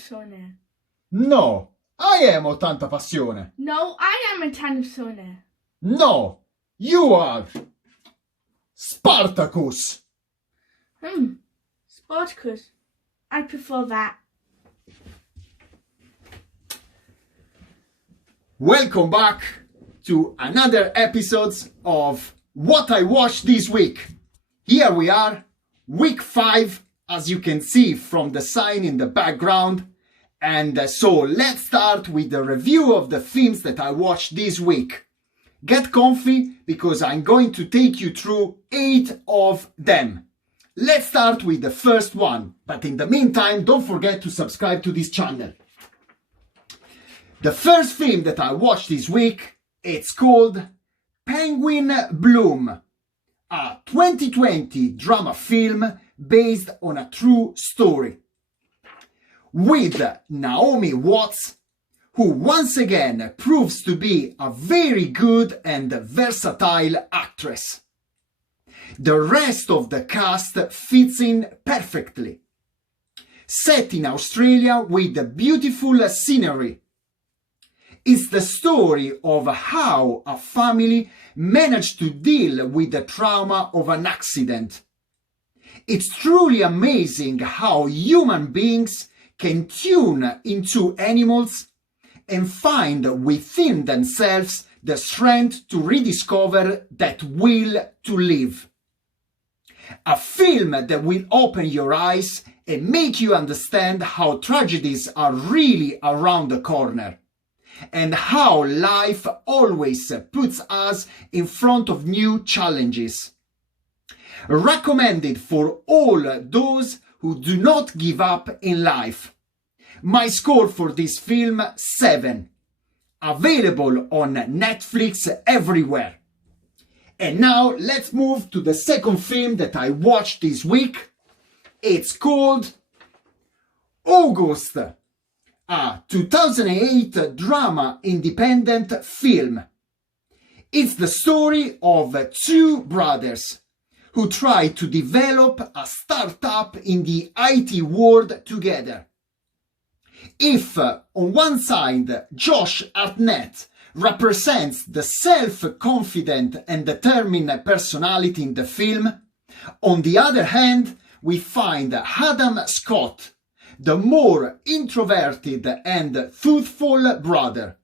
persone. No, I am 80 passione. No, I am 10 persone. No, you are Spartacus. Spartacus. I prefer that. Welcome back to another episode of What I Watched This Week. Here we are, week 5, as you can see from the sign in the background. And so let's start with the review of the films that I watched this week. Get comfy because I'm going to take you through 8 of them. Let's start with the first one, but in the meantime, don't forget to subscribe to this channel. The first film that I watched this week, it's called Penguin Bloom, a 2020 drama film based on a true story. With Naomi Watts, who once again proves to be a very good and versatile actress. The rest of the cast fits in perfectly. Set in Australia with beautiful scenery. It's the story of how a family managed to deal with the trauma of an accident. It's truly amazing how human beings can tune into animals and find within themselves the strength to rediscover that will to live. A film that will open your eyes and make you understand how tragedies are really around the corner, and how life always puts us in front of new challenges. Recommended for all those who do not give up in life. My score for this film, 7. Available on Netflix everywhere. And now let's move to the second film that I watched this week. It's called August, a 2008 drama independent film. It's the story of 2 brothers who try to develop a startup in the IT world together. If on one side Josh Hartnett represents the self-confident and determined personality in the film, on the other hand we find Adam Scott, the more introverted and truthful brother.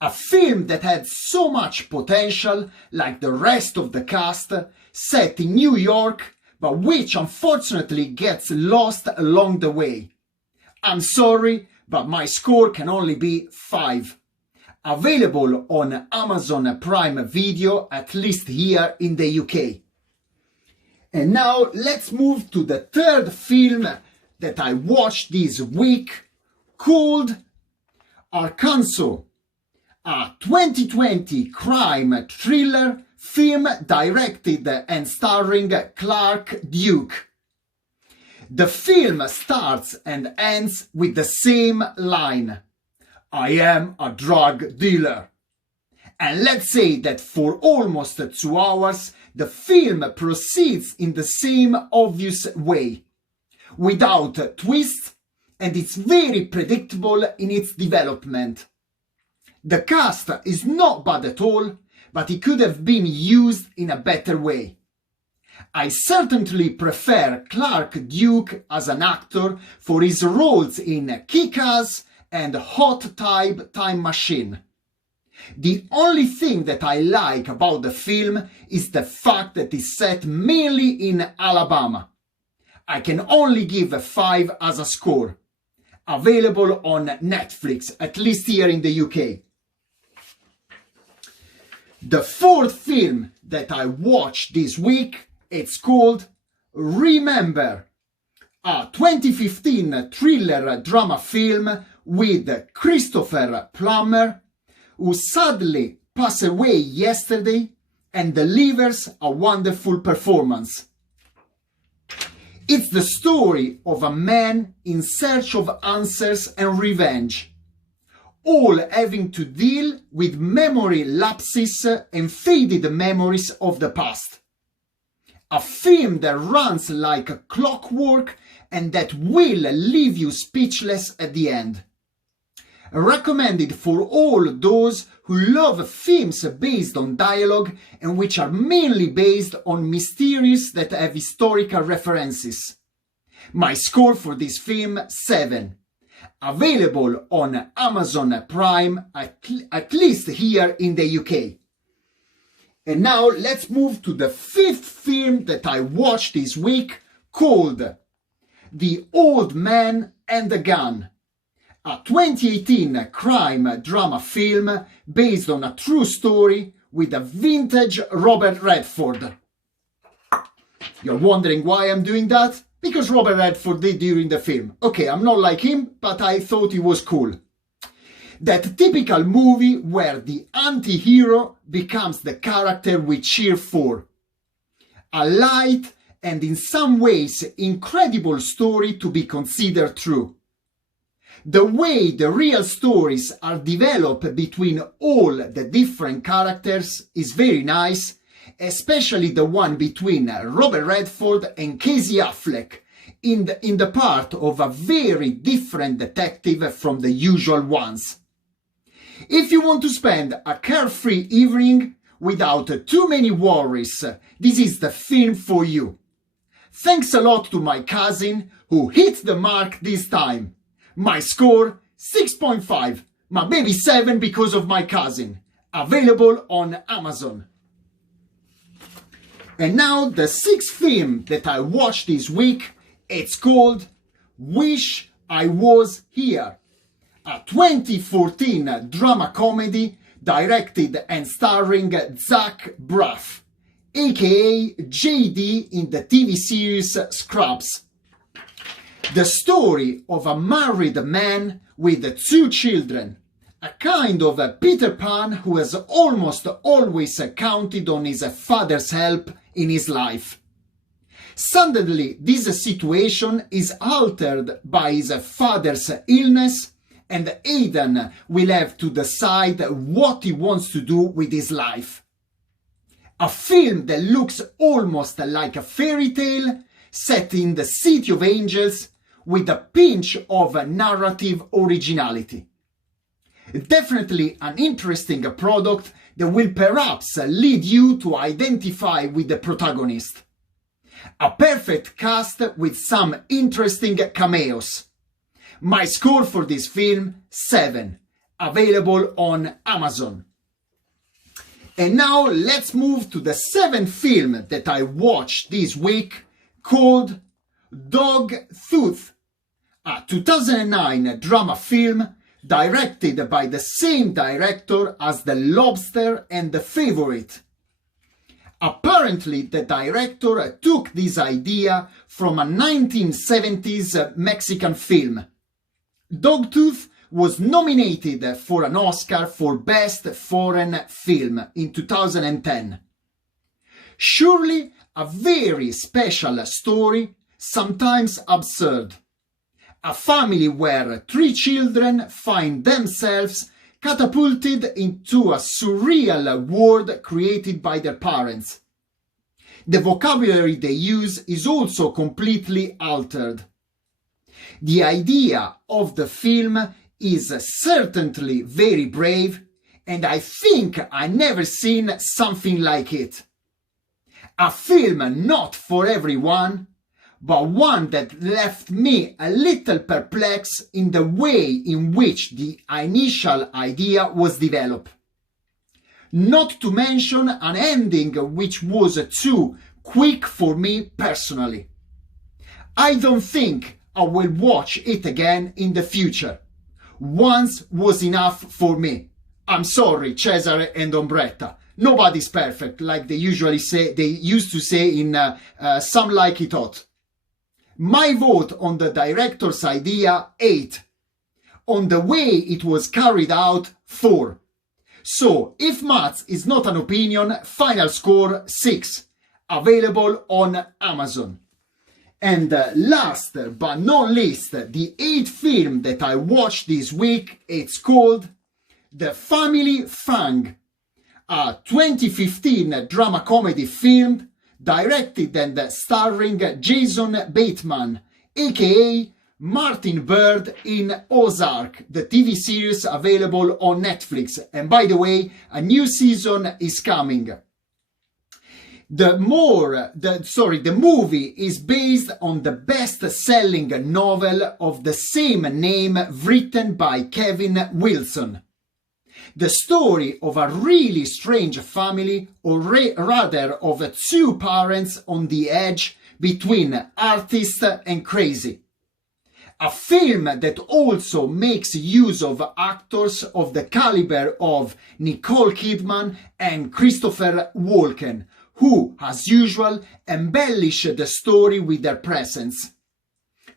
A film that had so much potential, like the rest of the cast, set in New York, but which unfortunately gets lost along the way. I'm sorry, but my score can only be 5. Available on Amazon Prime Video, at least here in the UK. And now let's move to the third film that I watched this week, called Arkansas, a 2020 crime thriller film directed and starring Clark Duke. The film starts and ends with the same line: I am a drug dealer. And let's say that for almost 2 hours, the film proceeds in the same obvious way, without twists, and it's very predictable in its development. The cast is not bad at all, but it could have been used in a better way. I certainly prefer Clark Duke as an actor for his roles in Kick-Ass and Hot Tub Time Machine. The only thing that I like about the film is the fact that it's set mainly in Alabama. I can only give a 5 as a score. Available on Netflix, at least here in the UK. The fourth film that I watched this week, it's called Remember, a 2015 thriller drama film with Christopher Plummer, who sadly passed away yesterday and delivers a wonderful performance. It's the story of a man in search of answers and revenge, all having to deal with memory lapses and faded memories of the past. A film that runs like a clockwork and that will leave you speechless at the end. Recommended for all those who love films based on dialogue and which are mainly based on mysteries that have historical references. My score for this film, 7. Available on Amazon Prime, at least here in the UK. And now let's move to the 5th film that I watched this week, called The Old Man and the Gun, a 2018 crime drama film based on a true story with a vintage Robert Redford. You're wondering why I'm doing that? Because Robert Redford did during the film. Okay, I'm not like him, but I thought he was cool. That typical movie where the anti-hero becomes the character we cheer for. A light and in some ways incredible story to be considered true. The way the real stories are developed between all the different characters is very nice, especially the one between Robert Redford and Casey Affleck in the part of a very different detective from the usual ones. If you want to spend a carefree evening without too many worries, this is the film for you. Thanks a lot to my cousin who hit the mark this time. My score, 6.5, my baby 7 because of my cousin. Available on Amazon. And now the 6th film that I watched this week, it's called Wish I Was Here, a 2014 drama comedy directed and starring Zach Braff, aka JD in the TV series Scrubs. The story of a married man with 2 children, a kind of a Peter Pan who has almost always counted on his father's help in his life. Suddenly, this situation is altered by his father's illness, and Aidan will have to decide what he wants to do with his life. A film that looks almost like a fairy tale set in the City of Angels with a pinch of narrative originality. Definitely an interesting product that will perhaps lead you to identify with the protagonist. A perfect cast with some interesting cameos. My score for this film, 7. Available on Amazon. And now let's move to the 7th film that I watched this week, called Dogtooth, a 2009 drama film directed by the same director as The Lobster and The Favourite. Apparently, the director took this idea from a 1970s Mexican film. Dogtooth was nominated for an Oscar for Best Foreign Film in 2010. Surely a very special story, sometimes absurd. A family where 3 children find themselves catapulted into a surreal world created by their parents. The vocabulary they use is also completely altered. The idea of the film is certainly very brave, and I think I've never seen something like it. A film not for everyone, but one that left me a little perplexed in the way in which the initial idea was developed. Not to mention an ending which was too quick for me personally. I don't think I will watch it again in the future. Once was enough for me. I'm sorry, Cesare and Ombretta. Nobody's perfect, like they used to say in Some Like It Hot. My vote on the director's idea, 8. On the way it was carried out, 4. So, if maths is not an opinion, final score, 6. Available on Amazon. And last but not least, the 8th film that I watched this week, it's called The Family Fang, a 2015 drama comedy film directed and starring Jason Bateman, aka Martin Bird in Ozark, the TV series available on Netflix. And by the way, a new season is coming. The movie is based on the best-selling novel of the same name written by Kevin Wilson. The story of a really strange family, or rather of two parents on the edge between artist and crazy. A film that also makes use of actors of the caliber of Nicole Kidman and Christopher Walken, who, as usual, embellish the story with their presence.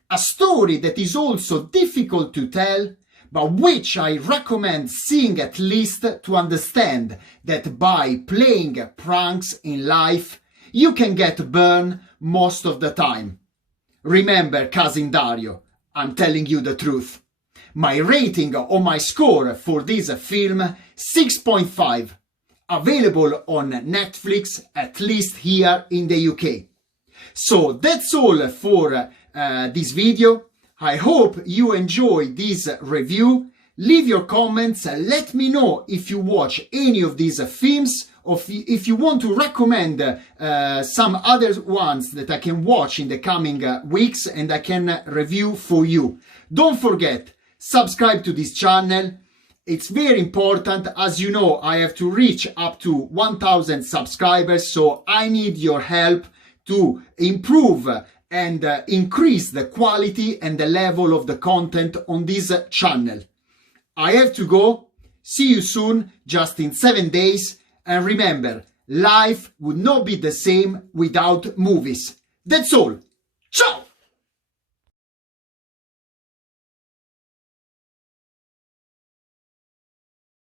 A story that is also difficult to tell, but which I recommend seeing at least to understand that by playing pranks in life, you can get burned most of the time. Remember, Cousin Dario, I'm telling you the truth. My rating or my score for this film, 6.5. Available on Netflix, at least here in the UK. So that's all for this video. I hope you enjoyed this review. Leave your comments and let me know if you watch any of these films, or if you want to recommend some other ones that I can watch in the coming weeks and I can review for you. Don't forget, subscribe to this channel. It's very important. As you know, I have to reach up to 1,000 subscribers, so I need your help to improve and increase the quality and the level of the content on this channel. I have to go. See you soon, just in 7 days. And remember, life would not be the same without movies. That's all. Ciao!